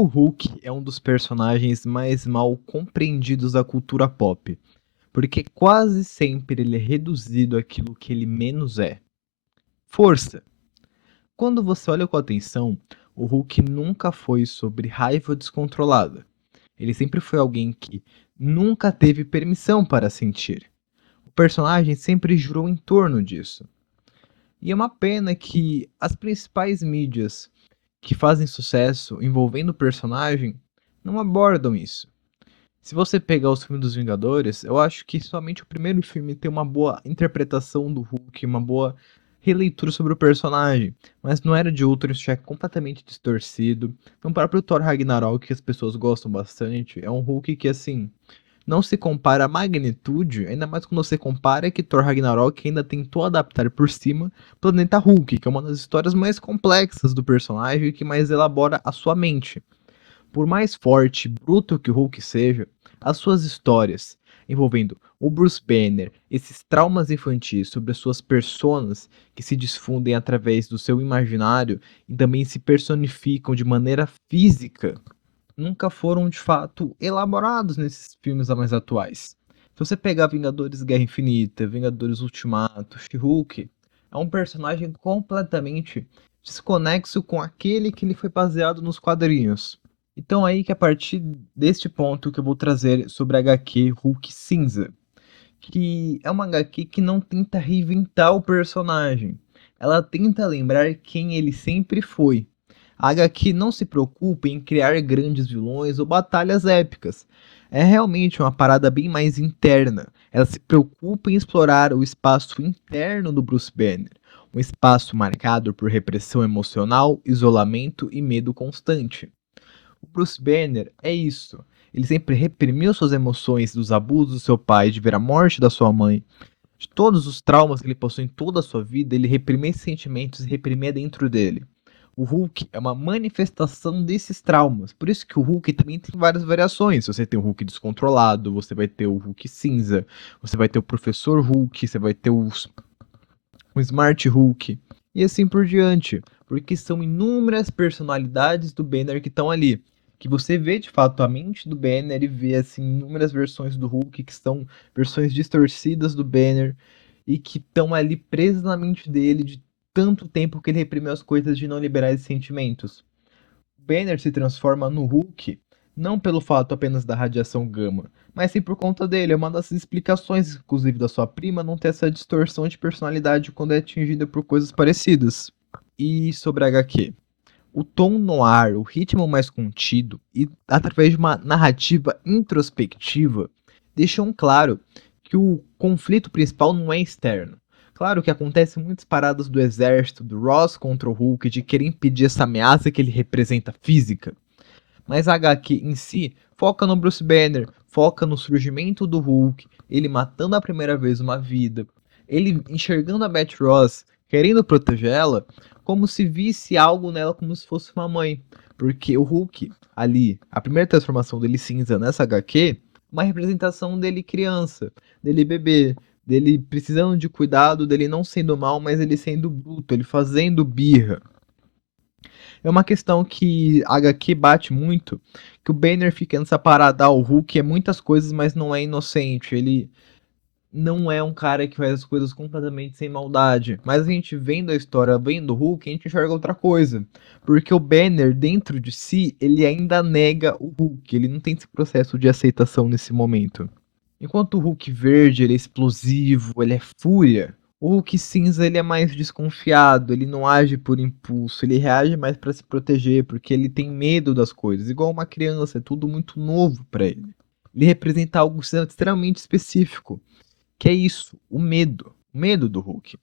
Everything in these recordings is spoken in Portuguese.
O Hulk é um dos personagens mais mal compreendidos da cultura pop, porque quase sempre ele é reduzido àquilo que ele menos é: força. Quando você olha com atenção, o Hulk nunca foi sobre raiva descontrolada. Ele sempre foi alguém que nunca teve permissão para sentir. O personagem sempre girou em torno disso. E é uma pena que as principais mídias que fazem sucesso envolvendo o personagem não abordam isso. Se você pegar os filmes dos Vingadores, eu acho que somente o primeiro filme tem uma boa interpretação do Hulk, uma boa releitura sobre o personagem, mas no Era de Ultron isso já é completamente distorcido. No próprio Thor Ragnarok, que as pessoas gostam bastante, é um Hulk que, assim, não se compara à magnitude, ainda mais quando você compara que Thor Ragnarok ainda tentou adaptar por cima Planeta Hulk, que é uma das histórias mais complexas do personagem e que mais elabora a sua mente. Por mais forte e bruto que o Hulk seja, as suas histórias envolvendo o Bruce Banner, esses traumas infantis sobre as suas personas que se desfundem através do seu imaginário e também se personificam de maneira física, nunca foram de fato elaborados nesses filmes mais atuais. Se você pegar Vingadores Guerra Infinita, Vingadores Ultimato, She-Hulk, é um personagem completamente desconexo com aquele que ele foi baseado nos quadrinhos. Então aí que a partir deste ponto que eu vou trazer sobre a HQ Hulk Cinza, que é uma HQ que não tenta reinventar o personagem, ela tenta lembrar quem ele sempre foi. A HQ não se preocupa em criar grandes vilões ou batalhas épicas. É realmente uma parada bem mais interna. Ela se preocupa em explorar o espaço interno do Bruce Banner, um espaço marcado por repressão emocional, isolamento e medo constante. O Bruce Banner é isso. Ele sempre reprimiu suas emoções dos abusos do seu pai, de ver a morte da sua mãe, de todos os traumas que ele passou em toda a sua vida, ele reprimia esses sentimentos e reprimia dentro dele. O Hulk é uma manifestação desses traumas. Por isso que o Hulk também tem várias variações. Você tem o Hulk descontrolado, você vai ter o Hulk cinza, você vai ter o Professor Hulk, você vai ter o Smart Hulk e assim por diante. Porque são inúmeras personalidades do Banner que estão ali. Que você vê de fato a mente do Banner e vê assim inúmeras versões do Hulk que são versões distorcidas do Banner e que estão ali presas na mente dele de tanto tempo que ele reprimiu as coisas de não liberar esses sentimentos. O Banner se transforma no Hulk não pelo fato apenas da radiação gama, mas sim por conta dele. É uma das explicações, inclusive, da sua prima não ter essa distorção de personalidade quando é atingida por coisas parecidas. E sobre a HQ? O tom noir, o ritmo mais contido e através de uma narrativa introspectiva, deixam claro que o conflito principal não é externo. Claro que acontecem muitas paradas do exército, do Ross contra o Hulk, de querer impedir essa ameaça que ele representa física, mas a HQ em si foca no Bruce Banner, foca no surgimento do Hulk, ele matando a primeira vez uma vida, ele enxergando a Beth Ross, querendo proteger ela, como se visse algo nela como se fosse uma mãe. Porque o Hulk, ali, a primeira transformação dele cinza nessa HQ, uma representação dele criança, dele bebê, dele precisando de cuidado, dele não sendo mal, mas ele sendo bruto, ele fazendo birra. É uma questão que a HQ bate muito, que o Banner fica nessa parada, o Hulk é muitas coisas, mas não é inocente. Ele não é um cara que faz as coisas completamente sem maldade. Mas a gente vendo a história, vendo o Hulk, a gente enxerga outra coisa. Porque o Banner, dentro de si, ele ainda nega o Hulk. Ele não tem esse processo de aceitação nesse momento. Enquanto o Hulk verde ele é explosivo, ele é fúria, o Hulk cinza ele é mais desconfiado, ele não age por impulso, ele reage mais para se proteger, porque ele tem medo das coisas, igual uma criança, é tudo muito novo para ele. Ele representa algo extremamente específico, que é isso, o medo do Hulk.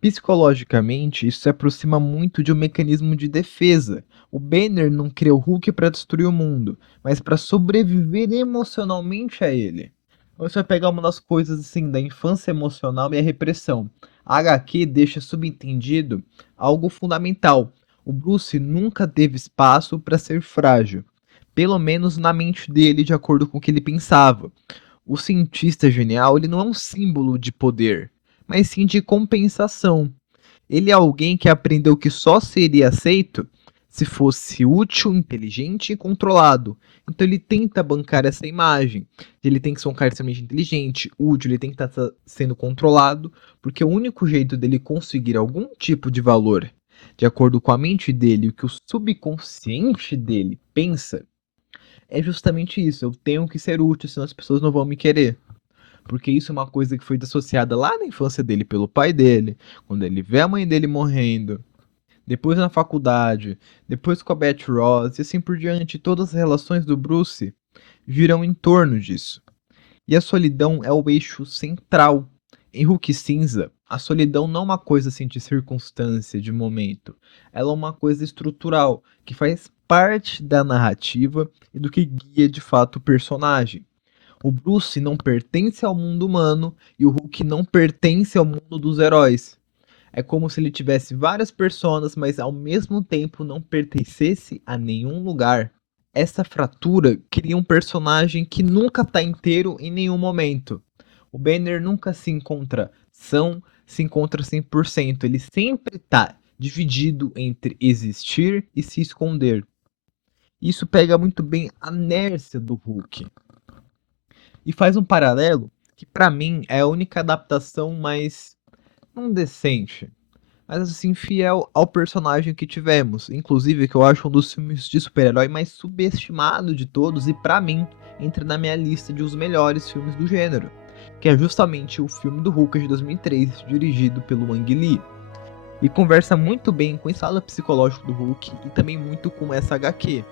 Psicologicamente, isso se aproxima muito de um mecanismo de defesa. O Banner não cria o Hulk para destruir o mundo, mas para sobreviver emocionalmente a ele. Você vai pegar uma das coisas assim da infância emocional e a repressão. A HQ deixa subentendido algo fundamental. O Bruce nunca teve espaço para ser frágil, pelo menos na mente dele, de acordo com o que ele pensava. O cientista genial, ele não é um símbolo de poder, mas sim de compensação. Ele é alguém que aprendeu que só seria aceito se fosse útil, inteligente e controlado. Então ele tenta bancar essa imagem. Ele tem que ser um cara extremamente inteligente, útil, ele tem que estar sendo controlado, porque o único jeito dele conseguir algum tipo de valor, de acordo com a mente dele, o que o subconsciente dele pensa, é justamente isso. Eu tenho que ser útil, senão as pessoas não vão me querer. Porque isso é uma coisa que foi associada lá na infância dele pelo pai dele, quando ele vê a mãe dele morrendo, depois na faculdade, depois com a Beth Ross e assim por diante. Todas as relações do Bruce giram em torno disso. E a solidão é o eixo central. Em Hulk Cinza, a solidão não é uma coisa assim de circunstância, de momento. Ela é uma coisa estrutural, que faz parte da narrativa e do que guia de fato o personagem. O Bruce não pertence ao mundo humano e o Hulk não pertence ao mundo dos heróis. É como se ele tivesse várias personas, mas ao mesmo tempo não pertencesse a nenhum lugar. Essa fratura cria um personagem que nunca está inteiro em nenhum momento. O Banner nunca se encontra 100%. Ele sempre está dividido entre existir e se esconder. Isso pega muito bem a inércia do Hulk. E faz um paralelo que pra mim é a única adaptação mais não decente, mas assim fiel ao personagem que tivemos. Inclusive que eu acho um dos filmes de super-herói mais subestimado de todos e pra mim entra na minha lista de os melhores filmes do gênero, que é justamente o filme do Hulk de 2003, dirigido pelo Ang Lee. E conversa muito bem com o estado psicológico do Hulk e também muito com essa HQ.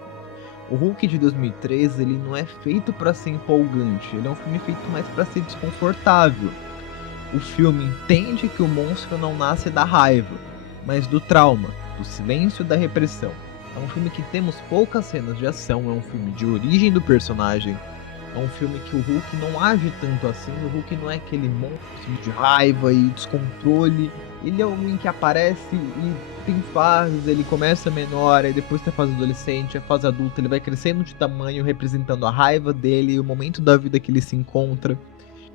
O Hulk de 2003, ele não é feito para ser empolgante, ele é um filme feito mais para ser desconfortável. O filme entende que o monstro não nasce da raiva, mas do trauma, do silêncio e da repressão. É um filme que temos poucas cenas de ação, é um filme de origem do personagem, é um filme que o Hulk não age tanto assim, o Hulk não é aquele monstro de raiva e descontrole, ele é alguém que aparece e tem fases, ele começa menor, aí depois tem a fase adolescente, a fase adulta, ele vai crescendo de tamanho, representando a raiva dele, o momento da vida que ele se encontra,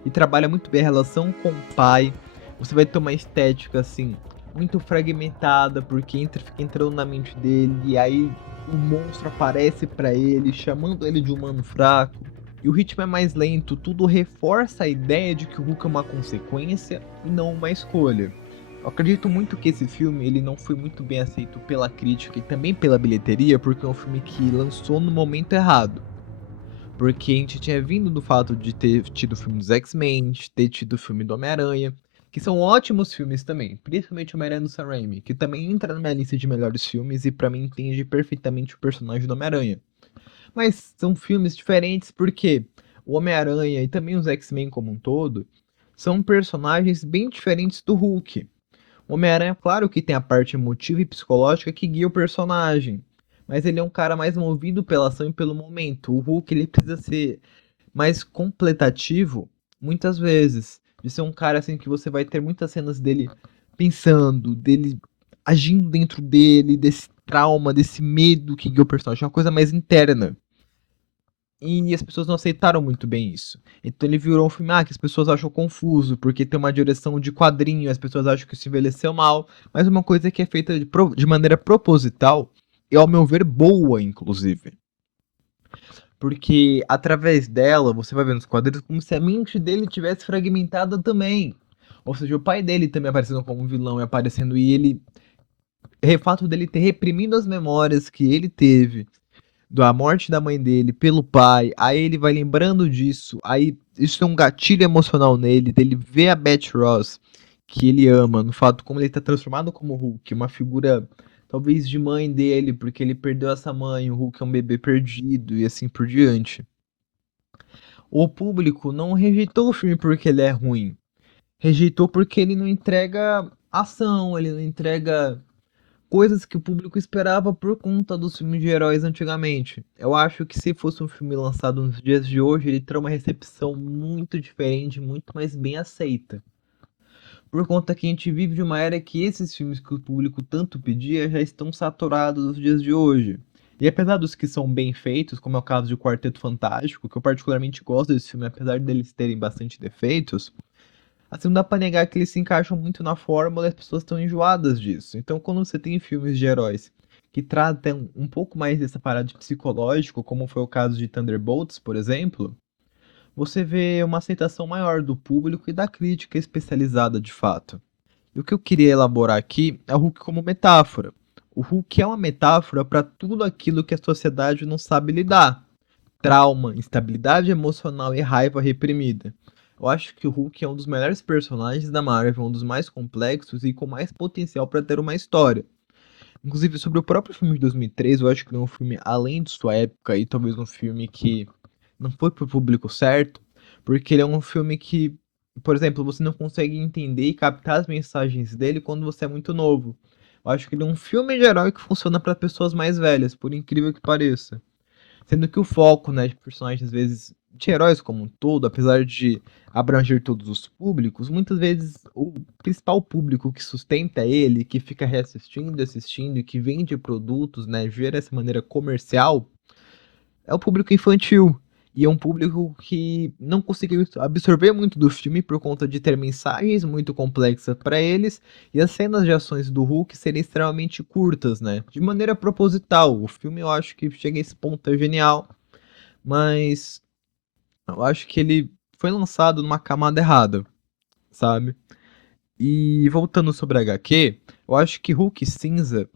e trabalha muito bem a relação com o pai. Você vai ter uma estética assim, muito fragmentada, porque fica entrando na mente dele, e aí o monstro aparece pra ele, chamando ele de humano fraco. E o ritmo é mais lento, tudo reforça a ideia de que o Hulk é uma consequência e não uma escolha. Eu acredito muito que esse filme ele não foi muito bem aceito pela crítica e também pela bilheteria, porque é um filme que lançou no momento errado. Porque a gente tinha vindo do fato de ter tido o filme dos X-Men, de ter tido o filme do Homem-Aranha, que são ótimos filmes também, principalmente o Homem-Aranha do Sam Raimi, que também entra na minha lista de melhores filmes e pra mim entende perfeitamente o personagem do Homem-Aranha. Mas são filmes diferentes porque o Homem-Aranha e também os X-Men como um todo são personagens bem diferentes do Hulk. O Homem-Aranha, claro que tem a parte emotiva e psicológica que guia o personagem, mas ele é um cara mais movido pela ação e pelo momento. O Hulk ele precisa ser mais completativo muitas vezes, de ser um cara assim que você vai ter muitas cenas dele pensando, dele agindo dentro dele, desse trauma, desse medo que guia o personagem, é uma coisa mais interna. E as pessoas não aceitaram muito bem isso. Então ele virou um filme que as pessoas acham confuso, porque tem uma direção de quadrinho, as pessoas acham que isso envelheceu mal, mas uma coisa que é feita de maneira proposital e, ao meu ver, boa, inclusive. Porque através dela, você vai vendo os quadrinhos como se a mente dele tivesse fragmentada também. Ou seja, o pai dele também aparecendo como vilão e aparecendo, e ele. O fato dele ter reprimido as memórias que ele teve da morte da mãe dele pelo pai, aí ele vai lembrando disso, aí isso é um gatilho emocional nele, dele ver a Beth Ross, que ele ama, no fato como ele tá transformado como Hulk, uma figura talvez de mãe dele, porque ele perdeu essa mãe, o Hulk é um bebê perdido e assim por diante. O público não rejeitou o filme porque ele é ruim, rejeitou porque ele não entrega ação, ele não entrega coisas que o público esperava por conta dos filmes de heróis antigamente. Eu acho que se fosse um filme lançado nos dias de hoje, ele teria uma recepção muito diferente, muito mais bem aceita. Por conta que a gente vive de uma era que esses filmes que o público tanto pedia já estão saturados nos dias de hoje. E apesar dos que são bem feitos, como é o caso de Quarteto Fantástico, que eu particularmente gosto desse filme, apesar deles terem bastante defeitos, assim, não dá pra negar que eles se encaixam muito na fórmula e as pessoas estão enjoadas disso. Então, quando você tem filmes de heróis que tratam um pouco mais dessa parada de psicológico, como foi o caso de Thunderbolts, por exemplo, você vê uma aceitação maior do público e da crítica especializada de fato. E o que eu queria elaborar aqui é o Hulk como metáfora. O Hulk é uma metáfora para tudo aquilo que a sociedade não sabe lidar: trauma, instabilidade emocional e raiva reprimida. Eu acho que o Hulk é um dos melhores personagens da Marvel, um dos mais complexos e com mais potencial para ter uma história. Inclusive, sobre o próprio filme de 2003, eu acho que ele é um filme além de sua época e talvez um filme que não foi pro público certo, porque ele é um filme que, por exemplo, você não consegue entender e captar as mensagens dele quando você é muito novo. Eu acho que ele é um filme de herói que funciona para pessoas mais velhas, por incrível que pareça. Sendo que o foco, né, de personagens, às vezes, de heróis como um todo, apesar de abranger todos os públicos, muitas vezes o principal público que sustenta ele, que fica reassistindo, assistindo e que vende produtos, né, gera essa maneira comercial, é o público infantil. E é um público que não conseguiu absorver muito do filme por conta de ter mensagens muito complexas para eles e as cenas de ações do Hulk serem extremamente curtas, né? De maneira proposital. O filme eu acho que chega a esse ponto é genial, mas eu acho que ele foi lançado numa camada errada, sabe? E voltando sobre a HQ, eu acho que Hulk Cinza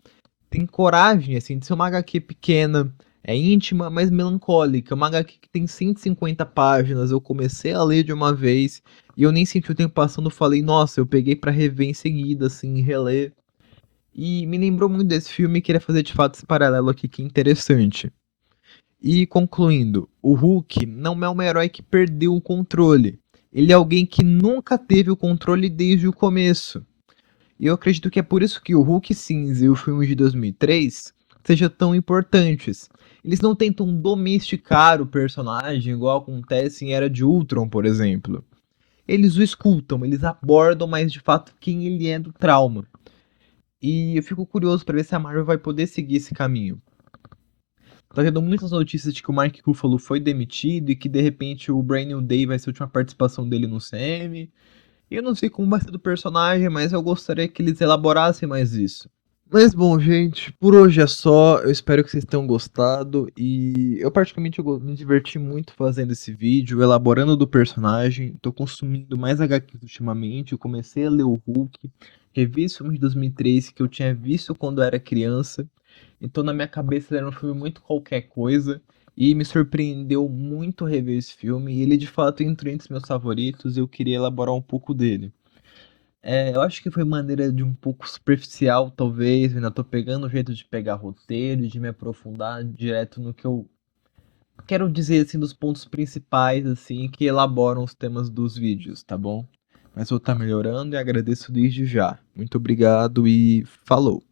tem coragem, assim, de ser uma HQ pequena, é íntima, mas melancólica. Uma HQ que tem 150 páginas. Eu comecei a ler de uma vez e eu nem senti o tempo passando. Falei, nossa, eu peguei pra rever em seguida, assim, reler. E me lembrou muito desse filme e queria fazer de fato esse paralelo aqui que é interessante. E concluindo, o Hulk não é um herói que perdeu o controle. Ele é alguém que nunca teve o controle desde o começo. E eu acredito que é por isso que o Hulk Cinza e o filme de 2003 sejam tão importantes. Eles não tentam domesticar o personagem igual acontece em Era de Ultron, por exemplo. Eles o escutam, eles abordam mais de fato quem ele é do trauma. E eu fico curioso para ver se a Marvel vai poder seguir esse caminho. Tá tendo muitas notícias de que o Mark Ruffalo foi demitido e que de repente o Brand New Day vai ser a última participação dele no CM. E eu não sei como vai ser do personagem, mas eu gostaria que eles elaborassem mais isso. Mas bom, gente, por hoje é só. Eu espero que vocês tenham gostado. E eu, particularmente, me diverti muito fazendo esse vídeo, elaborando do personagem. Tô consumindo mais HQs ultimamente. Eu comecei a ler o Hulk, revi esse filme de 2003 que eu tinha visto quando era criança. Então, na minha cabeça, ele era um filme muito qualquer coisa. E me surpreendeu muito rever esse filme. E ele, de fato, entrou entre os meus favoritos. E eu queria elaborar um pouco dele. Eu acho que foi maneira de um pouco superficial, talvez. Eu ainda tô pegando o jeito de pegar roteiro, de me aprofundar direto no que eu quero dizer, assim, dos pontos principais, assim, que elaboram os temas dos vídeos, tá bom? Mas vou estar melhorando e agradeço desde já. Muito obrigado e falou!